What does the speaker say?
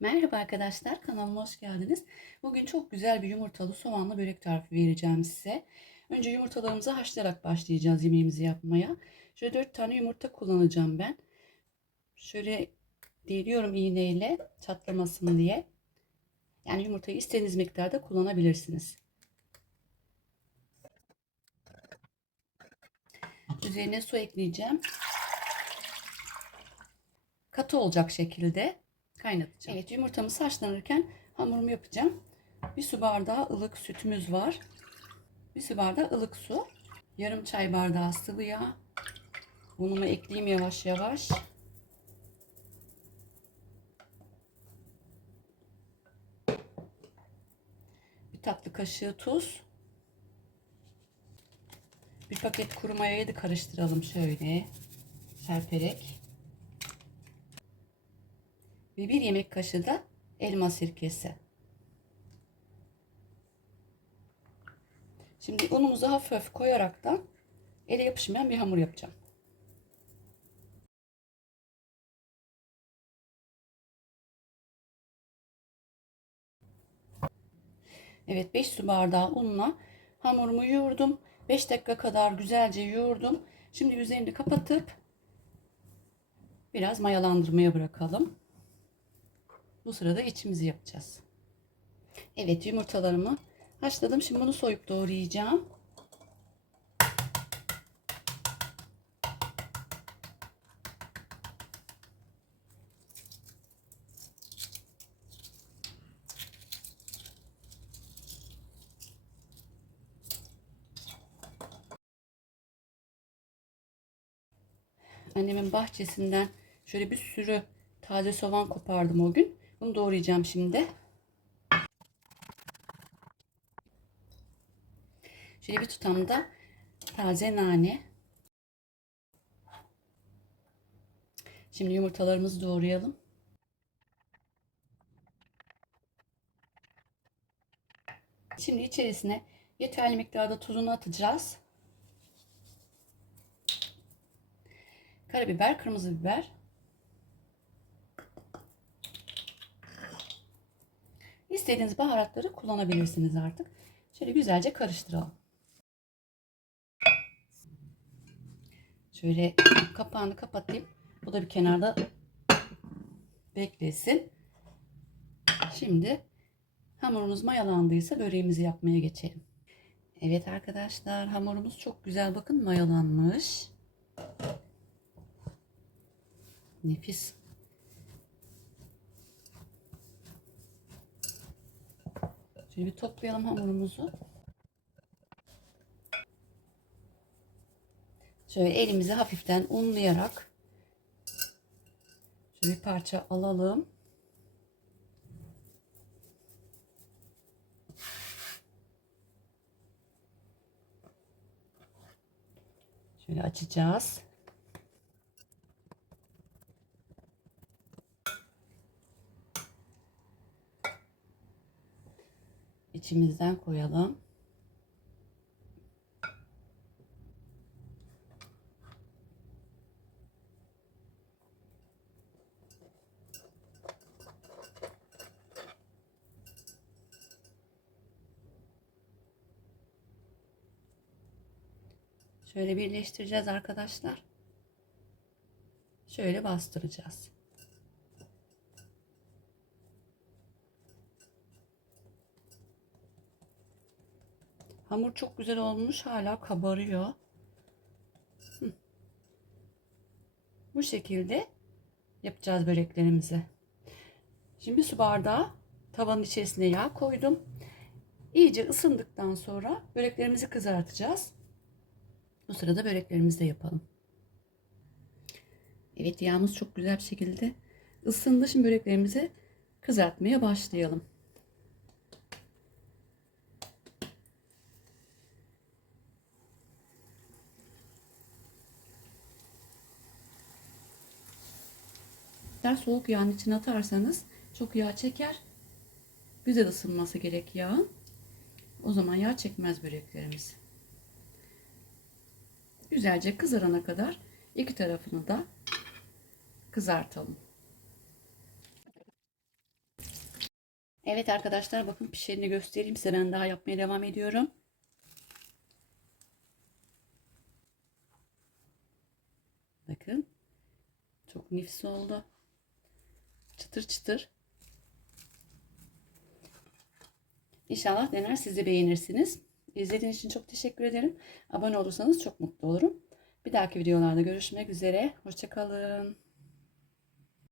Merhaba arkadaşlar, kanalıma hoş geldiniz. Bugün çok güzel bir yumurtalı soğanlı börek tarifi vereceğim size. Önce yumurtalarımızı haşlayarak başlayacağız yemeğimizi yapmaya. Şöyle 4 tane yumurta kullanacağım ben. Şöyle deliyorum iğneyle çatlamasın diye. Yani yumurtayı istediğiniz miktarda kullanabilirsiniz. Üzerine su ekleyeceğim. Katı olacak şekilde kaynatacağım. Evet yumurtamız haşlanırken hamurumu yapacağım. Bir su bardağı ılık sütümüz var. Bir su bardağı ılık su. Yarım çay bardağı sıvı yağ. Unumu ekleyeyim yavaş yavaş. Bir tatlı kaşığı tuz. Bir paket kuru mayayı da karıştıralım şöyle serperek. Ve bir yemek kaşığı da elma sirkesi. Şimdi unumuzu hafif hafif koyaraktan ele yapışmayan bir hamur yapacağım. Evet 5 su bardağı unla hamurumu yoğurdum. 5 dakika kadar güzelce yoğurdum. Şimdi üzerini kapatıp biraz mayalandırmaya bırakalım. Bu sırada içimizi yapacağız. Evet yumurtalarımı haşladım. Şimdi bunu soyup doğrayacağım. Annemin bahçesinden şöyle bir sürü taze soğan kopardım o gün. Bunu doğrayacağım şimdi. Şöyle bir tutamda taze nane. Şimdi yumurtalarımızı doğrayalım. Şimdi içerisine yeterli miktarda tuzunu atacağız. Karabiber, kırmızı biber. İstediğiniz baharatları kullanabilirsiniz artık. Şöyle güzelce karıştıralım. Şöyle kapağını kapatayım. Bu da bir kenarda beklesin. Şimdi hamurumuz mayalandıysa böreğimizi yapmaya geçelim. Evet arkadaşlar hamurumuz çok güzel bakın mayalanmış. Nefis. Şöyle bir toplayalım hamurumuzu. Şöyle elimizi hafiften unlayarak şöyle bir parça alalım. Şöyle açacağız. İçimizden koyalım. Şöyle birleştireceğiz arkadaşlar. Şöyle bastıracağız. Hamur çok güzel olmuş. Hala kabarıyor. Bu şekilde yapacağız böreklerimizi. Şimdi su bardağı tavanın içerisine yağ koydum. İyice ısındıktan sonra böreklerimizi kızartacağız. Bu sırada böreklerimizi de yapalım. Evet yağımız çok güzel bir şekilde ısındı. Şimdi böreklerimizi kızartmaya başlayalım. Eğer soğuk yağın içine atarsanız çok yağ çeker. Güzel ısınması gerek yağın. O zaman yağ çekmez böreklerimiz. Güzelce kızarana kadar iki tarafını da kızartalım. Evet arkadaşlar bakın pişerini göstereyim size. Ben daha yapmaya devam ediyorum. Bakın. Çok nefis oldu. Çıtır çıtır. İnşallah dener siz de beğenirsiniz. İzlediğiniz için çok teşekkür ederim. Abone olursanız çok mutlu olurum. Bir dahaki videolarda görüşmek üzere. Hoşçakalın.